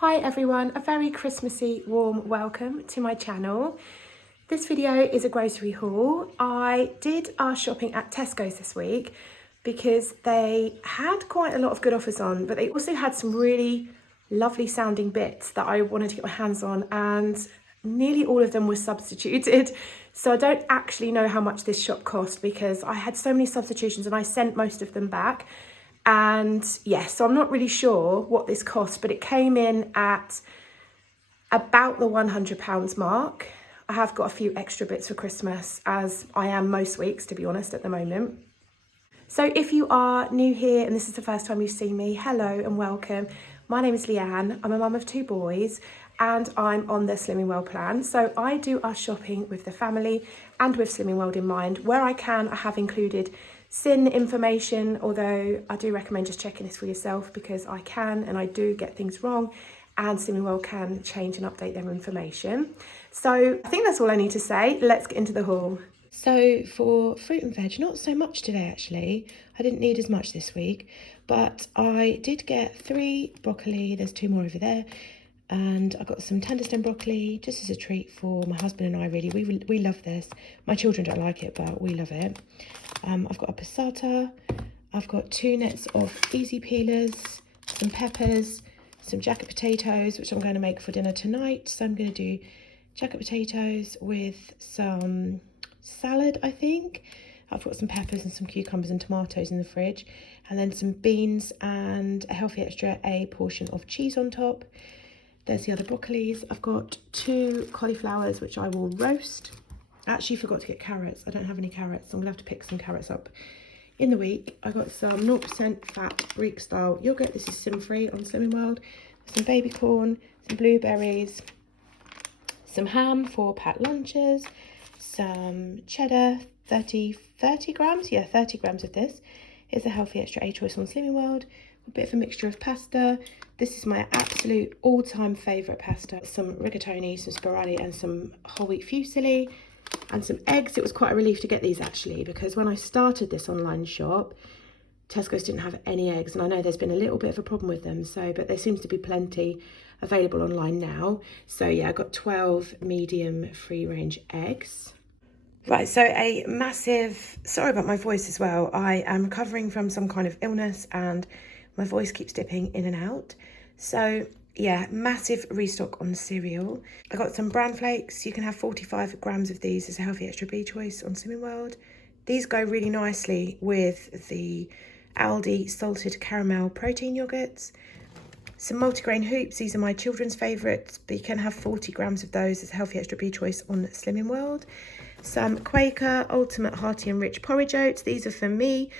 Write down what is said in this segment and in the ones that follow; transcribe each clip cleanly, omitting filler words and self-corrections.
Hi everyone, a very Christmassy warm welcome to my channel. This video is a grocery haul. I did our shopping at Tesco's this week because they had quite a lot of good offers on, but they also had some really lovely sounding bits that I wanted to get my hands on, and nearly all of them were substituted. So I don't actually know how much this shop cost because I had so many substitutions and I sent most of them back. And yeah, so I'm not really sure what this cost, but it came in at about the £100 mark. I have got a few extra bits for Christmas, as I am most weeks, to be honest, at the moment. So if you are new here and this is the first time you've seen me, hello and welcome. My name is Leanne. I'm a mum of 2 boys and I'm on the Slimming Well plan. So I do our shopping with the family and with Slimming World in mind. Where I can, I have included SIN information, although I do recommend just checking this for yourself because I can and I do get things wrong, and Slimming World can change and update their information. So I think that's all I need to say. Let's get into the haul. So for fruit and veg, not so much today actually. I didn't need as much this week, but I did get 3 broccoli. There's 2 more over there. And I got some tender stem broccoli just as a treat for my husband and I. Really, we love this. My children don't like it, but we love it. I've got a passata. I've got 2 nets of easy peelers, some peppers, some jacket potatoes, which I'm going to make for dinner tonight. So I'm going to do jacket potatoes with some salad, I think. I've got some peppers and some cucumbers and tomatoes in the fridge, and then some beans and a healthy extra, a portion of cheese on top. There's the other broccolis. I've got 2 cauliflowers, which I will roast. I actually forgot to get carrots. I don't have any carrots, so I'm gonna have to pick some carrots up in the week. I got some 0% fat Greek style yogurt. This is sim-free on Slimming World. Some baby corn, some blueberries, some ham for packed lunches, some cheddar, 30 grams. Yeah, 30 grams of this. Here's a healthy extra A choice on Slimming World. A bit of a mixture of pasta. This is my absolute all-time favourite pasta. Some rigatoni, some spirali and some whole wheat fusilli, and some eggs. It was quite a relief to get these actually, because when I started this online shop, Tesco's didn't have any eggs, and I know there's been a little bit of a problem with them, but there seems to be plenty available online now. So yeah, I got 12 medium free range eggs. Right, so a massive, sorry about my voice as well. I am recovering from some kind of illness and my voice keeps dipping in and out. So yeah, massive restock on cereal. I got some bran flakes. You can have 45 grams of these as a healthy extra B choice on Slimming World. These go really nicely with the Aldi salted caramel protein yogurts. Some multigrain hoops. These are my children's favourites, but you can have 40 grams of those as a healthy extra B choice on Slimming World. Some Quaker Ultimate Hearty and Rich porridge oats. These are for me.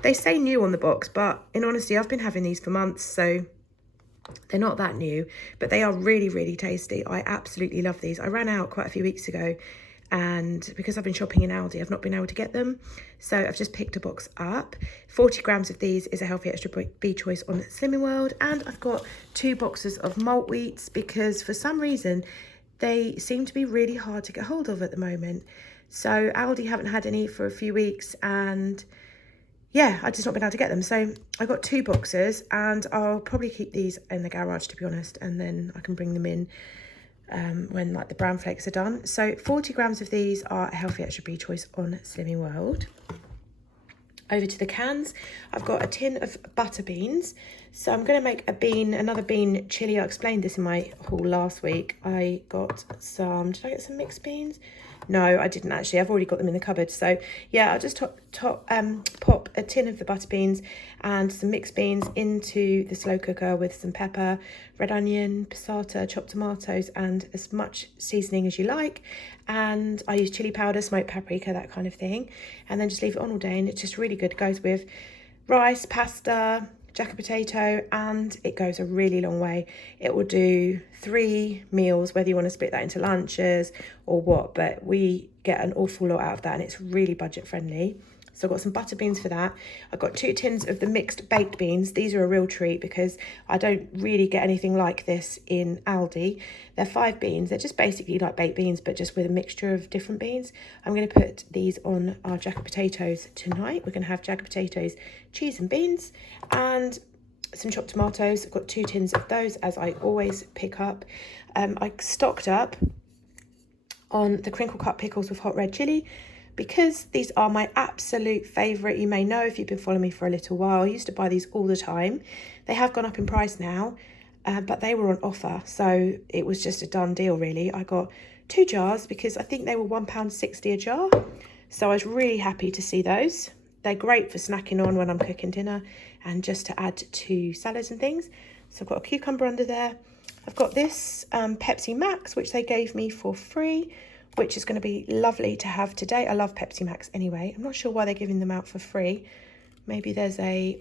They say new on the box, but in honesty, I've been having these for months, so they're not that new, but they are really, really tasty. I absolutely love these. I ran out quite a few weeks ago, and because I've been shopping in Aldi, I've not been able to get them. So I've just picked a box up. 40 grams of these is a healthy extra B choice on Slimming World. And I've got 2 boxes of malt wheats because for some reason, they seem to be really hard to get hold of at the moment. So Aldi haven't had any for a few weeks, and yeah, I've just not been able to get them. So I got 2 boxes, and I'll probably keep these in the garage, to be honest, and then I can bring them in when like the brown flakes are done. So 40 grams of these are a healthy extra B choice on Slimming World. Over to the cans, I've got a tin of butter beans. So I'm going to make another bean chili. I explained this in my haul last week. I got some, did I get some mixed beans? No, I didn't actually. I've already got them in the cupboard. So yeah, I'll just pop a tin of the butter beans and some mixed beans into the slow cooker with some pepper, red onion, passata, chopped tomatoes, and as much seasoning as you like. And I use chili powder, smoked paprika, that kind of thing. And then just leave it on all day, and it's just really good. It goes with rice, pasta, jacket potato, and it goes a really long way. It will do 3 meals, whether you want to split that into lunches or what, but we get an awful lot out of that, and it's really budget friendly. So I've got some butter beans for that. I've got 2 tins of the mixed baked beans. These are a real treat because I don't really get anything like this in Aldi. They're 5 beans. They're just basically like baked beans, but just with a mixture of different beans. I'm going to put these on our jacket potatoes tonight. We're going to have jacket potatoes, cheese and beans. And some chopped tomatoes. I've got 2 tins of those, as I always pick up. I stocked up on the crinkle cut pickles with hot red chilli because these are my absolute favourite. You may know if you've been following me for a little while. I used to buy these all the time. They have gone up in price now, but they were on offer, so it was just a done deal really. I got 2 jars because I think they were £1.60 a jar, so I was really happy to see those. They're great for snacking on when I'm cooking dinner and just to add to salads and things. So I've got a cucumber under there. I've got this Pepsi Max, which they gave me for free, which is going to be lovely to have today. I love Pepsi Max anyway. I'm not sure why they're giving them out for free. Maybe there's a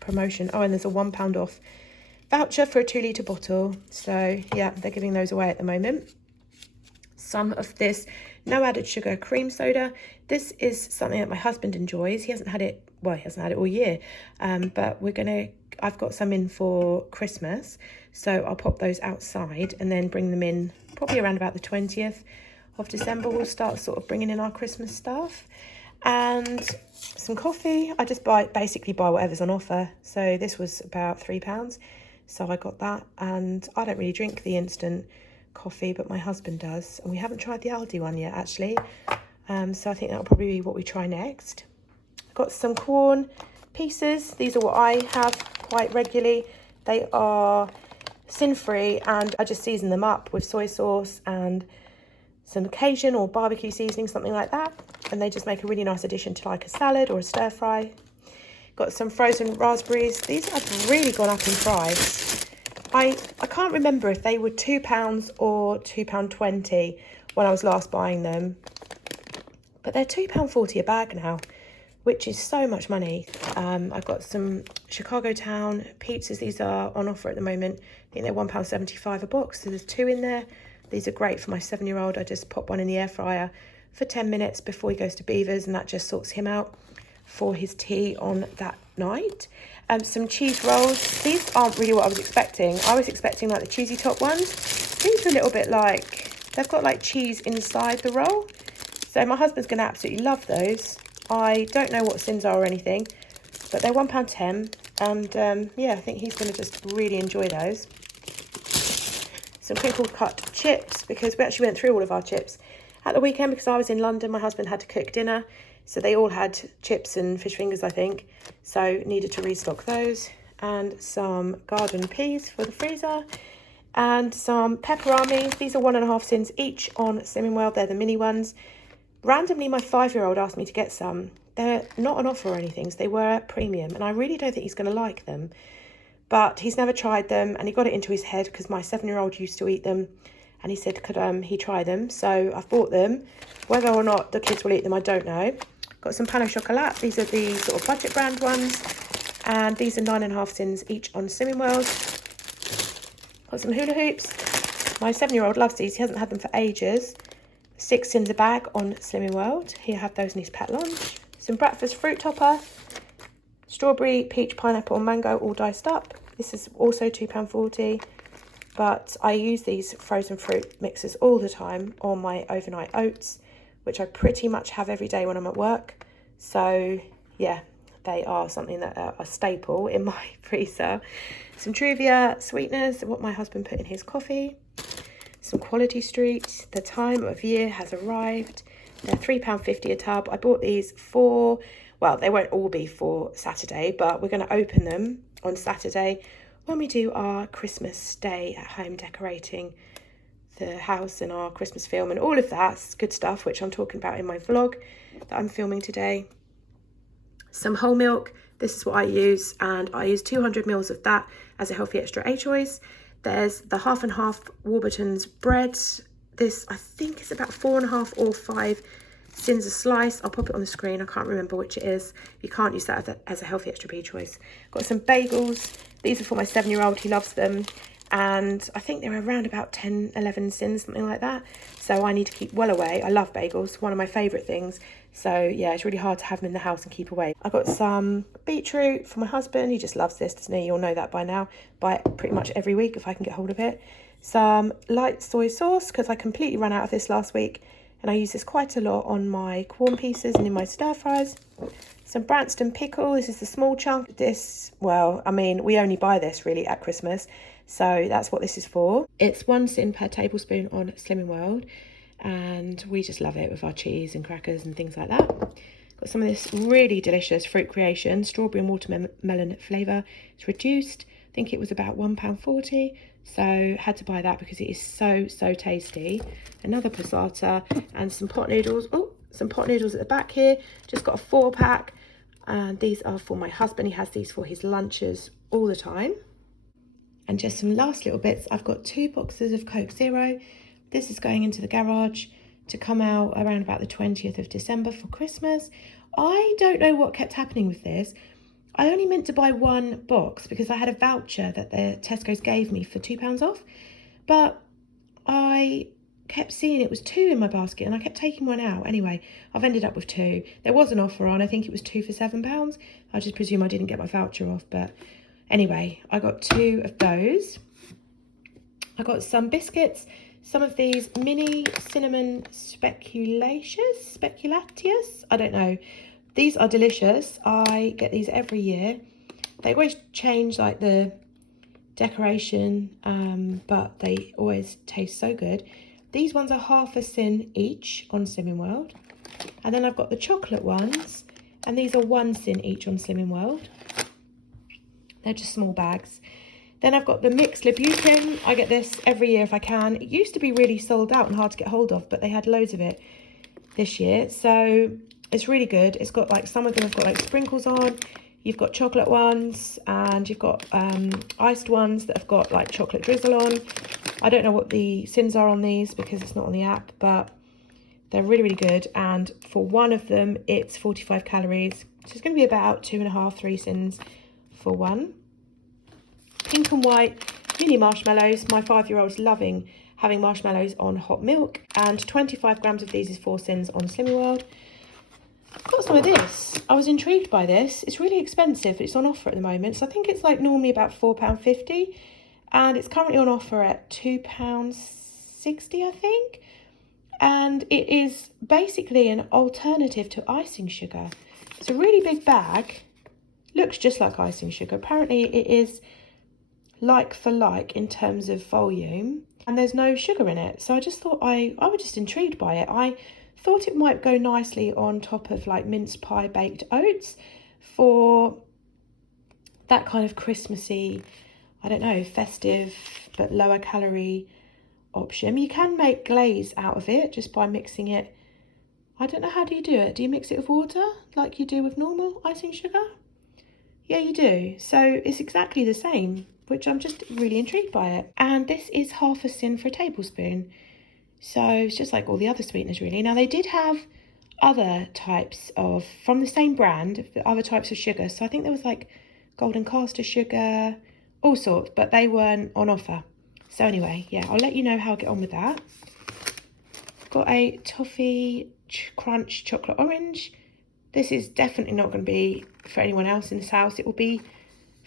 promotion. Oh, and there's a £1 off voucher for a 2-litre bottle. So yeah, they're giving those away at the moment. Some of this no added sugar cream soda. This is something that my husband enjoys. He hasn't had it, well, he hasn't had it all year, but I've got some in for Christmas, so I'll pop those outside and then bring them in probably around about the 20th of December. We'll start sort of bringing in our Christmas stuff. And some coffee. I just basically buy whatever's on offer. So this was about £3, so I got that. And I don't really drink the instant coffee, but my husband does, and we haven't tried the Aldi one yet actually, so I think that'll probably be what we try next. Got some corn pieces. These are what I have quite regularly. They are sin-free, and I just season them up with soy sauce and some Cajun or barbecue seasoning, something like that, and they just make a really nice addition to like a salad or a stir fry. Got some frozen raspberries. These have really gone up in price. I can't remember if they were £2 or £2.20 when I was last buying them, but they're £2.40 a bag now, which is so much money. I've got some Chicago Town pizzas. These are on offer at the moment. I think they're £1.75 a box, so there's 2 in there. These are great for my 7-year-old. I just pop one in the air fryer for 10 minutes before he goes to Beavers, and that just sorts him out for his tea on that night. Some cheese rolls. These aren't really what I was expecting. I was expecting like the cheesy top ones. These are a little bit like, they've got like cheese inside the roll. So my husband's going to absolutely love those. I don't know what sins are or anything, but they're £1.10. And yeah, I think he's going to just really enjoy those. Some crinkle cut chips, because we actually went through all of our chips at the weekend because I was in London. My husband had to cook dinner, so they all had chips and fish fingers, I think. So needed to restock those. And some garden peas for the freezer. And some pepperami. These are 1.5 cents each on Slimming World. They're the mini ones. Randomly, my 5-year-old asked me to get some. They're not on offer or anything, so they were premium. And I really don't think he's going to like them. But he's never tried them, and he got it into his head because my 7-year-old used to eat them. And he said, could he try them? So I've bought them. Whether or not the kids will eat them, I don't know. Got some pain au chocolat. These are the sort of budget brand ones. And these are 9.5 cents each on Slimming World. Got some hula hoops. My 7-year-old loves these. He hasn't had them for ages. 6 cents a bag on Slimming World. He'll have those in his pet lunch. Some breakfast fruit topper. Strawberry, peach, pineapple and mango all diced up. This is also £2.40. But I use these frozen fruit mixes all the time on my overnight oats, which I pretty much have every day when I'm at work. So yeah, they are something that are a staple in my freezer. Some Truvia sweeteners, what my husband put in his coffee. Some Quality Street. The time of year has arrived. They're £3.50 a tub. I bought these for, well, they won't all be for Saturday, but we're going to open them on Saturday when we do our Christmas day at home, decorating the house and our Christmas film and all of that good stuff, which I'm talking about in my vlog that I'm filming today. Some whole milk. This is what I use, and I use 200 mils of that as a healthy extra A choice. There's the half and half Warburton's bread. This I think is about 4.5 or 5 cents a slice. I'll pop it on the screen. I can't remember which it is. You can't use that as a healthy extra B choice. Got some bagels. These are for my 7-year-old. He loves them. And I think they're around about 10, 11 cents, something like that. So I need to keep well away. I love bagels, one of my favourite things. So yeah, it's really hard to have them in the house and keep away. I've got some beetroot for my husband. He just loves this, doesn't he? You'll know that by now. Buy it pretty much every week if I can get hold of it. Some light soy sauce, because I completely ran out of this last week. And I use this quite a lot on my corn pieces and in my stir fries. Some Branston pickle. This is the small chunk. This, well, I mean, we only buy this really at Christmas, so that's what this is for. It's 1 sin per tablespoon on Slimming World, and we just love it with our cheese and crackers and things like that. Got some of this really delicious Fruit Creation strawberry and watermelon flavour. It's reduced. I think it was about £1.40, so had to buy that because it is so tasty. Another passata and some pot noodles. Oh, some pot noodles at the back here. Just got a 4-pack, and these are for my husband. He has these for his lunches all the time. And just some last little bits. I've got 2 boxes of Coke Zero. This is going into the garage to come out around about the 20th of December for Christmas. I don't know what kept happening with this. I only meant to buy 1 box because I had a voucher that the Tesco's gave me for £2 off, but I kept seeing it was 2 in my basket and I kept taking one out. Anyway, I've ended up with 2. There was an offer on, I think it was 2 for £7. I just presume I didn't get my voucher off, but anyway, I got 2 of those. I got some biscuits. Some of these mini cinnamon speculatius, I don't know. These are delicious. I get these every year. They always change like the decoration, but they always taste so good. These ones are half a sin each on Slimming World. And then I've got the chocolate ones, and these are 1 sin each on Slimming World. They're just small bags. Then I've got the mixed Libutin. I get this every year if I can. It used to be really sold out and hard to get hold of, but they had loads of it this year. So it's really good. It's got like, some of them have got like sprinkles on. You've got chocolate ones, and you've got iced ones that have got like chocolate drizzle on. I don't know what the sins are on these because it's not on the app, but they're really good. And for one of them, it's 45 calories. So it's going to be about 2.5, 3 sins for one. Pink and white mini marshmallows. My 5-year-old's loving having marshmallows on hot milk, and 25 grams of these is 4 sins on Slimming World. I've got some of this. I was intrigued by this. It's really expensive, but it's on offer at the moment. So I think it's like normally about £4.50, and it's currently on offer at £2.60, I think. And it is basically an alternative to icing sugar. It's a really big bag. Looks just like icing sugar. Apparently it is like for like in terms of volume, and there's no sugar in it. So I just thought I was just intrigued by it. I thought it might go nicely on top of like mince pie baked oats for that kind of Christmassy, I don't know, festive but lower calorie option. You can make glaze out of it just by mixing it. I don't know, how do you do it? Do you mix it with water like you do with normal icing sugar? Yeah, you do. So it's exactly the same, which I'm just really intrigued by it. And this is half a sin for a tablespoon. So it's just like all the other sweeteners really. Now they did have other types of, from the same brand, other types of sugar. So I think there was like golden caster sugar, all sorts, but they weren't on offer. So anyway, yeah, I'll let you know how I get on with that. Got a toffee crunch chocolate orange. This is definitely not going to be for anyone else in this house. It will be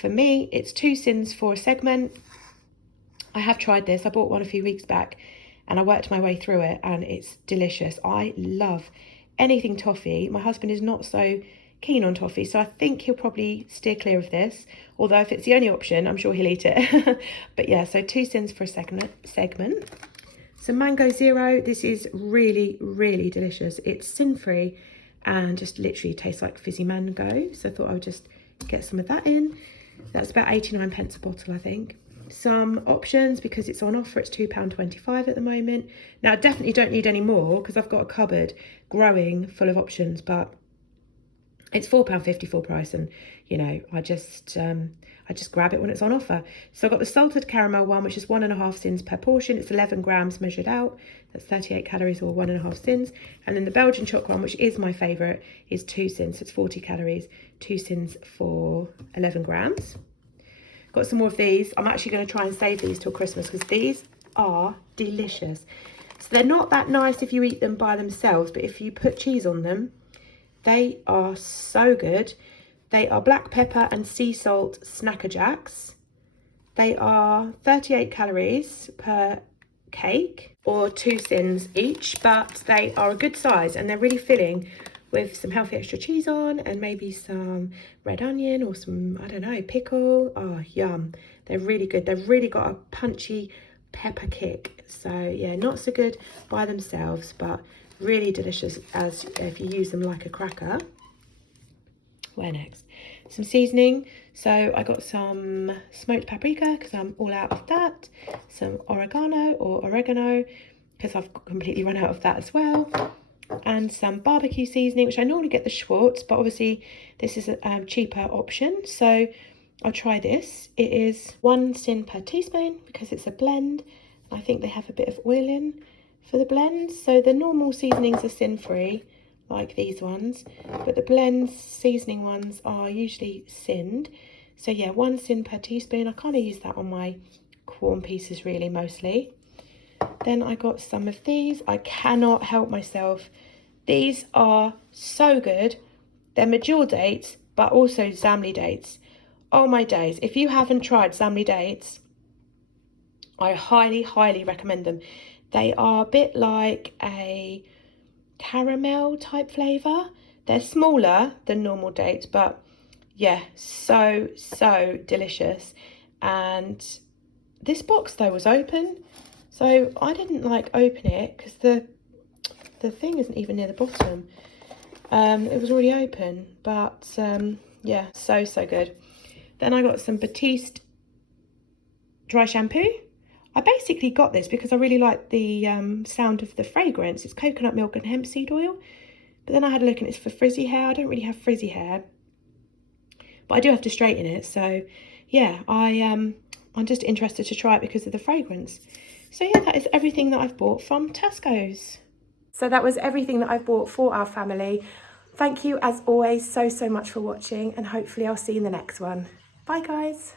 for me. It's 2 sins for a segment. I have tried this. I bought one a few weeks back and I worked my way through it, and it's delicious. I love anything toffee. My husband is not so keen on toffee, so I think he'll probably steer clear of this. Although if it's the only option, I'm sure he'll eat it. But yeah, so 2 sins for a segment. So Mango Zero. This is really, really delicious. It's sin-free and just literally tastes like fizzy mango. So I thought I would just get some of that in. That's about 89p a bottle, I think. Some options, because it's on offer, it's £2.25 at the moment. Now I definitely don't need any more because I've got a cupboard growing full of options, but it's £4.50 full price, and you know, I just grab it when it's on offer. So I've got the salted caramel one, which is 1.5 sins per portion. It's 11 grams measured out. That's 38 calories or 1.5 sins. And then the Belgian chocolate one, which is my favourite, is 2 sins. So it's 40 calories, 2 sins for 11 grams. Got some more of these. I'm actually going to try and save these till Christmas because these are delicious. So they're not that nice if you eat them by themselves, but if you put cheese on them, they are so good. They are black pepper and sea salt Snacker Jacks. They are 38 calories per cake or 2 sins each, but they are a good size and they're really filling with some healthy extra cheese on and maybe some red onion or some, I don't know, pickle. Oh, yum. They're really good. They've really got a punchy pepper kick. So yeah, not so good by themselves, but really delicious as if you use them like a cracker. Where next? Some seasoning. So I got some smoked paprika because I'm all out of that. Some oregano because I've completely run out of that as well. And some barbecue seasoning, which I normally get the Schwartz, but obviously this is a cheaper option. So I'll try this. It is 1 sin per teaspoon because it's a blend. I think they have a bit of oil in for the blend. So the normal seasonings are sin-free, like these ones, but the blend seasoning ones are usually sinned. So yeah, 1 sin per teaspoon. I kind of use that on my corn pieces really, mostly. Then I got some of these. I cannot help myself. These are so good. They're Medjool dates, but also Zamli dates. Oh my days, if you haven't tried Zamli dates, I highly, highly recommend them. They are a bit like a caramel type flavour. They're smaller than normal dates, but yeah, so delicious. And this box though was open, so I didn't like open it because the thing isn't even near the bottom. It was already open, but yeah, so good. Then I got some Batiste dry shampoo. I basically got this because I really like the sound of the fragrance. It's coconut milk and hemp seed oil. But then I had a look and it's for frizzy hair. I don't really have frizzy hair, but I do have to straighten it. So yeah, I'm just interested to try it because of the fragrance. So yeah, that is everything that I've bought from Tesco's. So that was everything that I've bought for our family. Thank you as always so much for watching, and hopefully I'll see you in the next one. Bye guys.